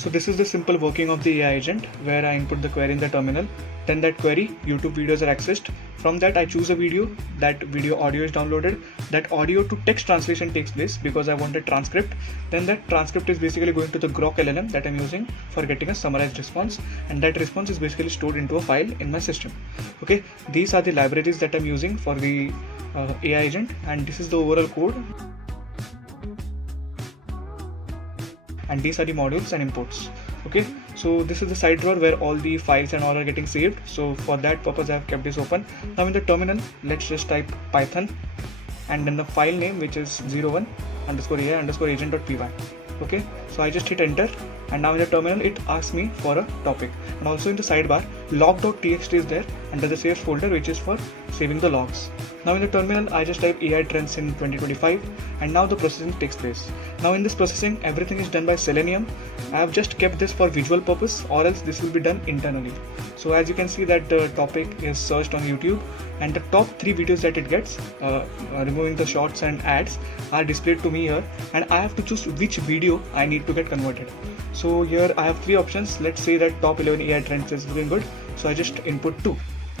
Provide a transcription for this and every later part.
So this is the simple working of the AI agent, where I input the query in the terminal. Then that query, YouTube videos are accessed. From that I choose a video, that video audio is downloaded, that audio to text translation takes place because I want a transcript. Then that transcript is basically going to the Grok LLM that I'm using for getting a summarized response, and that response is basically stored into a file in my system. Okay, these are the libraries that I'm using for the AI agent, and this is the overall code. And these are the modules and imports. Okay, so this is the side drawer where all the files and all are getting saved. So for that purpose I have kept this open. Now in the terminal, let's just type python and then the file name, which is 01 underscore AI underscore agent.py. Okay, so I just hit enter, and now in the terminal it asks me for a topic, and also in the sidebar log.txt is there under the saves folder, which is for saving the logs. Now in the terminal I just type AI trends in 2025, and now the processing takes place. Now in this processing everything is done by Selenium. I have just kept this for visual purpose, or else this will be done internally. So as you can see that the topic is searched on YouTube, and the top 3 videos that it gets, removing the shorts and ads, are displayed to me here, and I have to choose which video I need to get converted. So here I have 3 options. Let's say that top 11 AI trends is looking good, so I just input 2.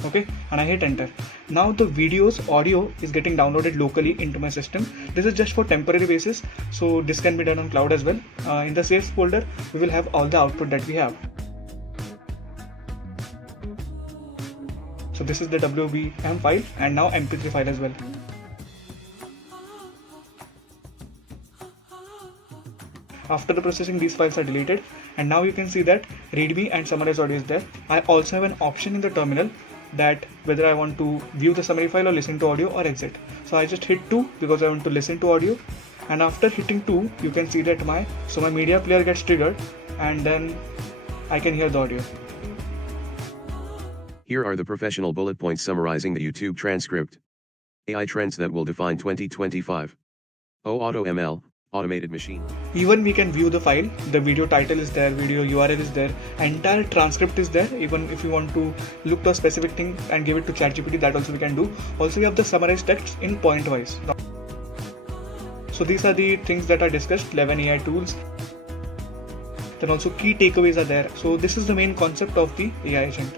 Okay, and I hit enter. Now the video's audio is getting downloaded locally into my system. This is just for temporary basis, so this can be done on cloud as well. In the saves folder we will have all the output that we have. So this is the WBM file, and now MP3 file as well. After the processing, these files are deleted, and now you can see that readme and summarize audio is there. I also have an option in the terminal that whether I want to view the summary file or listen to audio or exit. So I just hit 2 because I want to listen to audio, and after hitting 2 you can see that my media player gets triggered, and then I can hear the audio. Here are the professional bullet points summarizing the YouTube transcript. AI trends that will define 2025. AutoML, automated machine. Even we can view the file, the video title is there, video URL is there, entire transcript is there. Even if you want to look to a specific thing and give it to ChatGPT, that also we can do. Also we have the summarized text in point wise. So these are the things that are discussed, 11 AI tools. Then also key takeaways are there. So this is the main concept of the AI agent.